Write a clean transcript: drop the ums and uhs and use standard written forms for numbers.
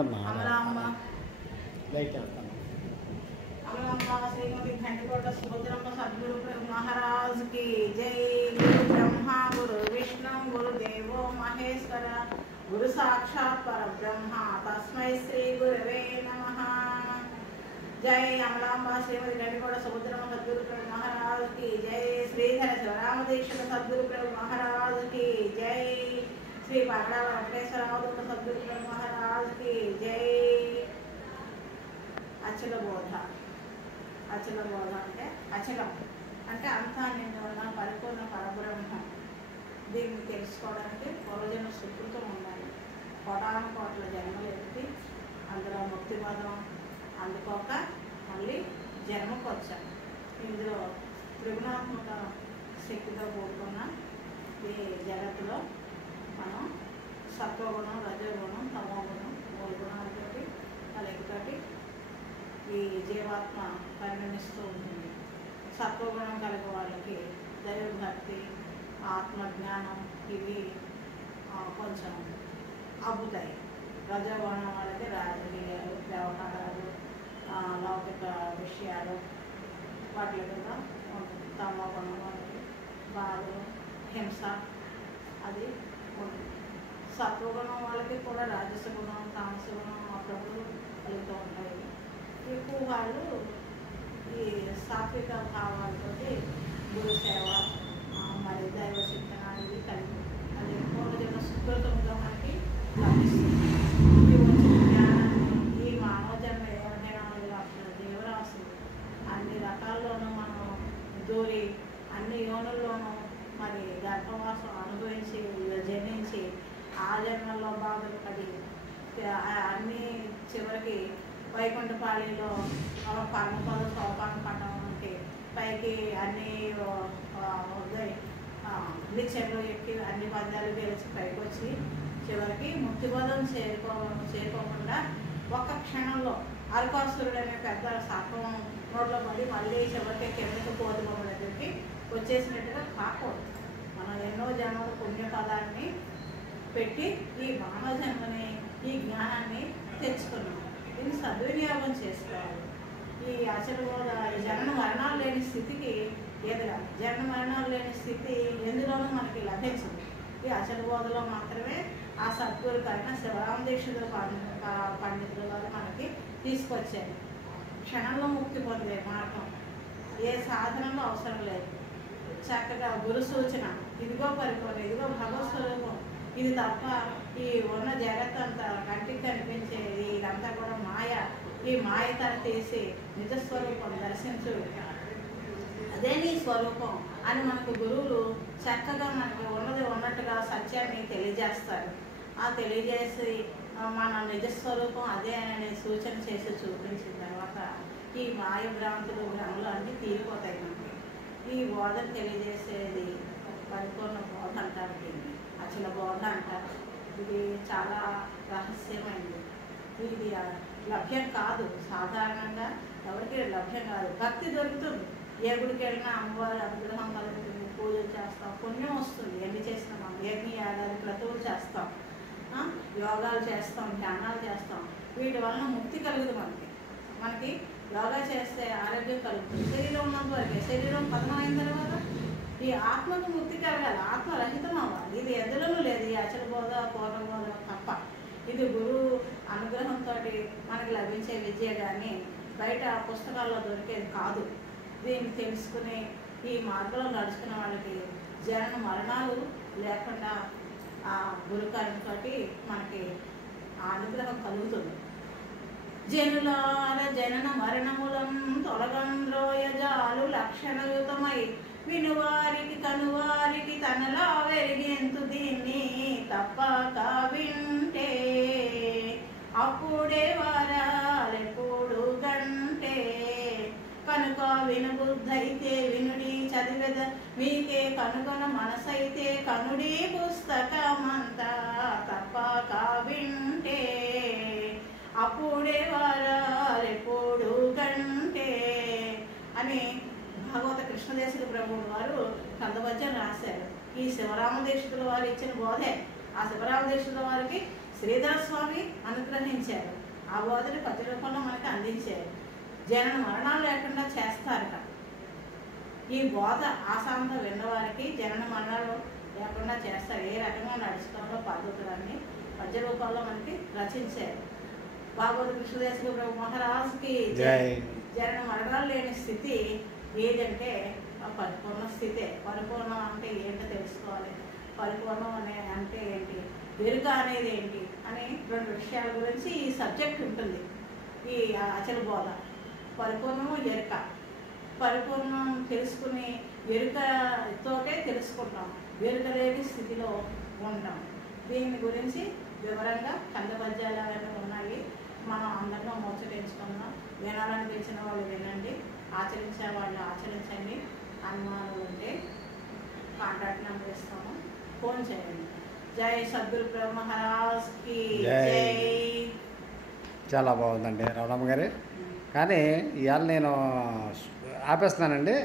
అమలాంబ శ్రీమతి ఘంటికోట సుభద్రమ్మ సద్గురు మహారాజ్ కి జై. గురు బ్రహ్మ గురు విష్ణు గురుదేవో మహేశ్వర గురు సాక్షాత్ పరబ్రహ్మ తస్మై శ్రీ గురవే నమః. జై అమలాంబ శ్రీమతి ఘంటికోట సుభద్రమ్మ సద్గురు మహారాజ్ కి జై. శ్రీధర శివరామదీక్షిత సద్గురు మహారాజ్ కి జై. శ్రీ పగడాల వెంకటేశ్వరరావు సద్గురు మహారాజ్ కి జై. అచల బోధ. అచల బోధ అంటే అచలం అంటే అంతా నిండి ఉన్న పరిపూర్ణ పరబ్రహ్మం. దీన్ని తెలుసుకోవడానికి పూర్వజన్మ సుకృతం ఉండాలి. కోటాను కోట్ల జన్మలు ఎత్తి అందులో ముక్తిపదం అందుకోక మళ్ళీ జన్మకు వచ్చాం. ఇందులో త్రిగుణాత్మక శక్తితో కూడుకున్న ఈ జగత్తులో మనం సత్వగుణం, రజోగుణం, తమోగుణం, మూడు గుణాలతోటి కలయికతోటి ఈ జీవాత్మ పరిణమిస్తూ ఉంటుంది. సత్వగుణం కలిగే వాళ్ళకి దైవభక్తి, ఆత్మజ్ఞానం ఇవి కొంచెం అబ్బుతాయి. రజోగుణం వాళ్ళకి రాజకీయాలు, వ్యవహారాలు, లౌకిక విషయాలు వాటి కూడా ఉంటుంది. తమోగుణం వాళ్ళకి బాధలు, హింస అది ఉంటుంది. సత్వగుణం వాళ్ళకి కూడా రాజస గుణం, తామస గుణం అప్పుడప్పుడు కలుగుతూ ఉంటాయి. ఎక్కువ వాళ్ళు ఈ సాత్విక భావాలతో గురు సేవ మరి దైవ చింతన అనేది కలిగి అది పూర్వజన్మ సుకృతంగా మనకి లభిస్తుంది. ఈ వచ్చిన జ్ఞానాన్ని ఈ మానవ జన్మ ఎవరినైనా జీవరాశులు అన్ని రకాల్లోనూ మనం దూరి అన్ని యోనుల్లోనూ మరి గర్భవాసం అనుభవించి జన్మించి ఆ జన్మల్లో బాధలు పడి అన్ని చివరికి వైకుంఠపాళిలో పరమపద సోపాన పట్టం అంటే పైకి అన్ని నిచ్చెనలు ఎక్కి అన్ని పద్యాలు గెలిచి పైకి వచ్చి చివరికి ముక్తిపదం చేరుకోకుండా ఒక్క క్షణంలో అరకాసురుడు అనే పెద్ద సర్పం నోట్లో పడి మళ్ళీ చివరికి కిందకి కోతిబొమ్మ దగ్గరికి వచ్చేసినట్టుగా కాకూడదు. మనం ఎన్నో జన్మల పుణ్యపదాన్ని పెట్టి ఈ మానవ జన్మని ఈ జ్ఞానాన్ని తెచ్చుకున్నాం. దీన్ని సద్వినియోగం చేసుకోవాలి. ఈ అచల బోధ ఈ జనన మరణాలు లేని స్థితికి ఎదగాలి. జనన మరణాలు లేని స్థితి ఎందులోనూ మనకి లభించదు. ఈ అచల బోధలో మాత్రమే ఆ సద్గురు కైనా శివరామదీక్షితుల పండితుల వల్ల మనకి తీసుకొచ్చారు. క్షణంలో ముక్తి పొందే మార్గం ఏ సాధనలో అవసరం లేదు. చక్కగా గురు సూచన, ఇదిగో పరిపూర్ణ, ఇదిగో భగవత్ స్వరూపం, ఇది తప్ప ఈ ఉన్న జగత్ అంతా కంటికి కనిపించేది ఇదంతా కూడా మాయ. ఈ మాయ తన తీసి నిజస్వరూపం దర్శించు, అదే నీ స్వరూపం అని మనకు గురువులు చక్కగా మనకు ఉన్నది ఉన్నట్టుగా సత్యాన్ని తెలియజేస్తారు. ఆ తెలియజేసి మన నిజస్వరూపం అదే అని సూచన చేసి చూపించిన తర్వాత ఈ మాయ భ్రాంతులు భ్రమలు అన్నీ తీరిపోతాయి. మనకి ఈ బోధన తెలియజేసేది పరిపూర్ణ బోధ అంటారు. దీన్ని అచల బోధ అంటారు. ఇది చాలా రహస్యమైనది. ఇది లభ్యం కాదు, సాధారణంగా ఎవరికి లభ్యం కాదు. భక్తి దొరుకుతుంది. ఏ గుడికి వెళ్ళినా అమ్మవారి అనుగ్రహం కలుగుతుంది, పూజలు చేస్తాం, పుణ్యం వస్తుంది. ఎన్ని చేసినా మనం యజ్ఞ యాగాలు క్రతువులు చేస్తాం, యోగాలు చేస్తాం, ధ్యానాలు చేస్తాం. వీటి వలన ముక్తి కలుగుతుంది. మనకి యోగా చేస్తే ఆరోగ్యం కలుగుతుంది. శరీరం ఉన్నంత వరకే. శరీరం పతనమైన తర్వాత ఈ ఆత్మకు ముక్తి కలగాలి, ఆత్మరహితం అవ్వాలి. ఇది ఎందులోనూ లేదు. ఈ అచల బోధ పూర్ణబోధ తప్ప. ఇది గురువు అనుగ్రహంతో మనకి లభించే విద్య కానీ బయట పుస్తకాల్లో దొరికేది కాదు. దీన్ని తెలుసుకుని ఈ మార్గంలో నడుచుకున్న వాళ్ళకి జనన మరణాలు లేకుండా ఆ గురుకారంతో మనకి ఆ అనుగ్రహం కలుగుతుంది. జనులాల జనన మరణములం తొలగంద్రోయజాలు లక్షణయుతమై వినువారికి కనువారికి తనలా వెరిగెంతు దీన్ని తప్పక వింటే అప్పుడే వారాలెప్పుడు గంటే కనుక వినుబుద్ధైతే వినుడి చదివెద మీకే కనుగొన మనసైతే కనుడి పుస్తకమంతా తప్పక వింటే అప్పుడే వారాలెప్పుడు గంటే అని భాగవత కృష్ణదేశిక ప్రభువుల వారు కందపద్యం రాశారు. ఈ శివరామదీక్షితుల వారు ఇచ్చిన బోధే. ఆ శివరామదీక్షితుల వారికి శ్రీధర స్వామి అనుగ్రహించారు. ఆ బోధని పద్య రూపంలో మనకి అందించారు. జనన మరణాలు లేకుండా చేస్తారట. ఈ బోధ ఆసాంతం విన్నవారికి జనన మరణాలు లేకుండా చేస్తారు. ఏ రకంగా నడుచుకోవాలో పద్ధతులన్నీ పద్య రూపంలో మనకి రచించారు. బాగోదు కృష్ణదేశ మహారాజుకి జనన మరణాలు లేని స్థితి ఏదంటే పరిపూర్ణ స్థితే. పరిపూర్ణం అంటే ఏంటో తెలుసుకోవాలి. పరిపూర్ణం అంటే ఏంటి, ఎరుక అనేది ఏంటి అని 2 విషయాల గురించి ఈ సబ్జెక్ట్ ఉంటుంది ఈ అచల బోధ. పరిపూర్ణము, ఎరుక. పరిపూర్ణం తెలుసుకుని ఎరుకతోటే తెలుసుకుంటాం, ఎరుక లేని స్థితిలో ఉంటాం. దీని గురించి వివరంగా కంద పద్యాలు అవన్నీ ఉన్నాయి. మనం అందరిలో ముచ్చటించుకుందాం. వినాలని తెలిసిన వాళ్ళు వినండి, ఆచరించే వాళ్ళు ఆచరించండి. అనుమానాలు ఉంటే కాంటాక్ట్ నెంబర్ ఇస్తాము, ఫోన్ చేయండి. జై సద్గురు బ్రహ్మ మహారాజ్కి జై. చాలా బాగుందండి రమణమ్మ గారు. కానీ ఇవాళ నేను ఆపేస్తున్నానండి.